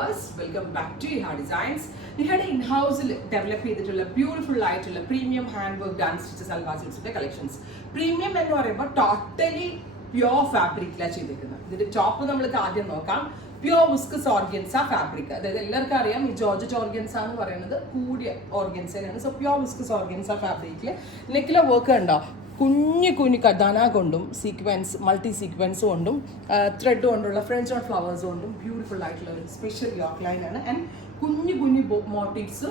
viewers, welcome back to Iha Designs. Ihade in-house develop ചെയ്തിട്ടുള്ള beautiful ആയിട്ടുള്ള premium hand work dance stitches Alva സിൽക്സിന്റെ collections. Premium എന്ന് പറയുമ്പോൾ totally pure ഫാബ്രിക്കിലാണ് ചെയ്തിരിക്കുന്നത്. ഇതിന്റെ ടോപ്പ് നമ്മൾക്ക് ആദ്യം നോക്കാം. പ്യോർ വിസ്കസ് ഓർഗൻസ ഫാബ്രിക്, അതായത് എല്ലാവർക്കും അറിയാം ഈ ജോർജറ്റ് ഓർഗൻസ എന്ന് പറയുന്നത് കൂടിയ ഓർഗൻസയാണ്. സോ പ്യോർ വിസ്കസ് ഓർഗൻസ ഫാബ്രിക്കിൽ നെക്കിലെ വർക്ക് ഉണ്ടോ, കുഞ്ഞു കുഞ്ഞു കഥാന കൊണ്ടും സീക്വൻസ് മൾട്ടി സീക്വൻസ് കൊണ്ടും ത്രെഡ് കൊണ്ടുള്ള ഫ്രഞ്ച് നോട്ട് ഫ്ലവേഴ്സ് കൊണ്ടും ബ്യൂട്ടിഫുൾ ആയിട്ടുള്ള ഒരു സ്പെഷ്യൽ യോക്ക് ലൈൻ ആണ്. ആൻഡ് കുഞ്ഞു കുഞ്ഞു മോട്ടീവ്സ്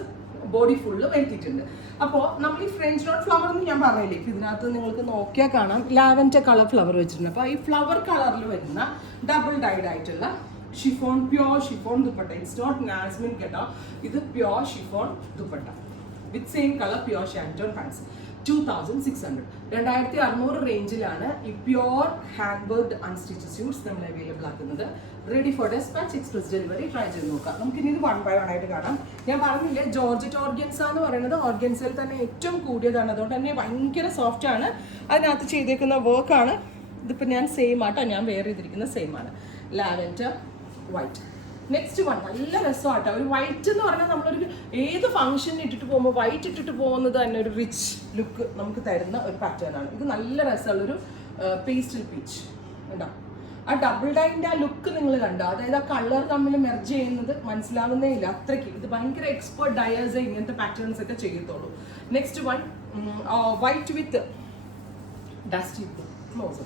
ബോഡി ഫുള്ള് വരുത്തിയിട്ടുണ്ട്. അപ്പോൾ നമ്മൾ ഈ ഫ്രഞ്ച് നോട്ട് ഫ്ലവർ എന്ന് ഞാൻ പറഞ്ഞില്ലേ, ഇതിനകത്ത് നിങ്ങൾക്ക് നോക്കിയാൽ കാണാം ലാവൻഡർ കളർ ഫ്ലവർ വെച്ചിട്ടുണ്ട്. അപ്പോൾ ഈ ഫ്ലവർ കളറിൽ വരുന്ന ഡബിൾ ഡൈഡ് ആയിട്ടുള്ള chiffon, pure chiffon dupatta. It's not നാസ്മിൻ കേട്ടോ, ഇത് pure chiffon dupatta with same colour pure shantoon pants. 2600 2600 റേഞ്ചിലാണ് ഈ pure hand worked unstitched suits നമ്മൾ അവൈലബിൾ ആക്കുന്നത്. Ready for despatch, express delivery. Try ചെയ്ത് നോക്കാം. നമുക്ക് ഇനി ഇത് 1 by 1 ആയിട്ട് കാണാം. ഞാൻ പറഞ്ഞില്ലേ ജോർജറ്റ് ഓർഗൻസ എന്ന് പറയുന്നത് ഓർഗൻസയിൽ തന്നെ ഏറ്റവും കൂടിയതാണ്, അതുകൊണ്ട് തന്നെ ഭയങ്കര സോഫ്റ്റ് ആണ്. അതിനകത്ത് ചെയ്തേക്കുന്ന വർക്കാണ്. ഇതിപ്പോൾ ഞാൻ സെയിം ആട്ടോ, ഞാൻ വെയർ ചെയ്തിരിക്കുന്ന സെയിം ആണ്. Lavender white. നെക്സ്റ്റ് വൺ നല്ല രസമാട്ടോ. ഒരു വൈറ്റ് എന്ന് പറഞ്ഞാൽ നമ്മളൊരു ഏത് ഫംഗ്ഷന് ഇട്ടിട്ട് പോകുമ്പോൾ വൈറ്റ് ഇട്ടിട്ട് പോകുന്നത് തന്നെ ഒരു റിച്ച് ലുക്ക് നമുക്ക് തരുന്ന ഒരു പാറ്റേൺ ആണ്. ഇത് നല്ല രസമുള്ളൊരു പേസ്റ്റൽ പീച്ച് ഉണ്ടോ. ആ ഡബിൾ ഡൈൻ്റെ ആ ലുക്ക് നിങ്ങൾ കണ്ടോ, അതായത് ആ കളർ തമ്മിൽ മെർജ് ചെയ്യുന്നത് മനസ്സിലാവുന്നേ ഇല്ല അത്രയ്ക്ക്. ഇത് ഭയങ്കര എക്സ്പേർട്ട് ഡയേഴ്സേ ഇങ്ങനത്തെ പാറ്റേൺസ് ഒക്കെ ചെയ്യത്തുള്ളൂ. Next one white with dusty close.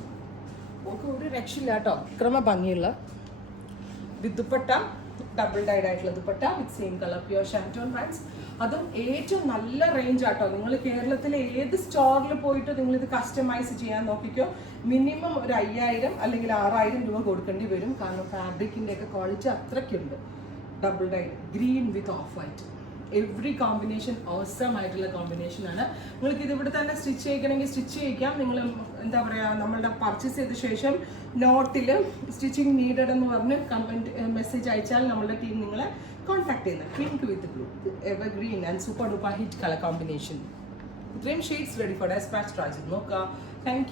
Okay, ഒരു രക്ഷയില്ല കേട്ടോ, അക്രമ ഭംഗിയുള്ള ദുപ്പട്ട, ഡബിൾ ഡൈഡ് ആയിട്ടുള്ള dupatta with same colour pure shantoon pants. അതും ഏറ്റവും നല്ല റേഞ്ച് ആട്ടോ. നിങ്ങൾ കേരളത്തിലെ ഏത് സ്റ്റോറിൽ പോയിട്ട് നിങ്ങൾ ഇത് കസ്റ്റമൈസ് ചെയ്യാൻ നോക്കിക്കോ, മിനിമം ഒരു 5000 അല്ലെങ്കിൽ 6000 രൂപ കൊടുക്കേണ്ടി വരും. കാരണം ഫാബ്രിക്കിൻ്റെ ഒക്കെ ക്വാളിറ്റി അത്രയ്ക്കുണ്ട്. Double dyed green with off white, every combination awesome ആയിട്ടുള്ള കോമ്പിനേഷനാണ്. നിങ്ങൾക്ക് ഇതിവിടെ തന്നെ സ്റ്റിച്ച് ചെയ്യിക്കണമെങ്കിൽ സ്റ്റിച്ച് ചെയ്യിക്കാം. നിങ്ങൾ എന്താ പറയുക, നമ്മളുടെ പർച്ചേസ് ചെയ്ത ശേഷം നോട്ടിൽ സ്റ്റിച്ചിങ് നീഡഡ് എന്ന് പറഞ്ഞ് കമൻറ്റ് മെസ്സേജ് അയച്ചാൽ നമ്മളുടെ ടീം നിങ്ങളെ കോൺടാക്ട് ചെയ്യുന്നത്. Pink with blue, evergreen and super duper hit colour combination. ഇത്രയും shades ready for dispatch. Try ചെയ്ത് നോക്കുക. Thank U.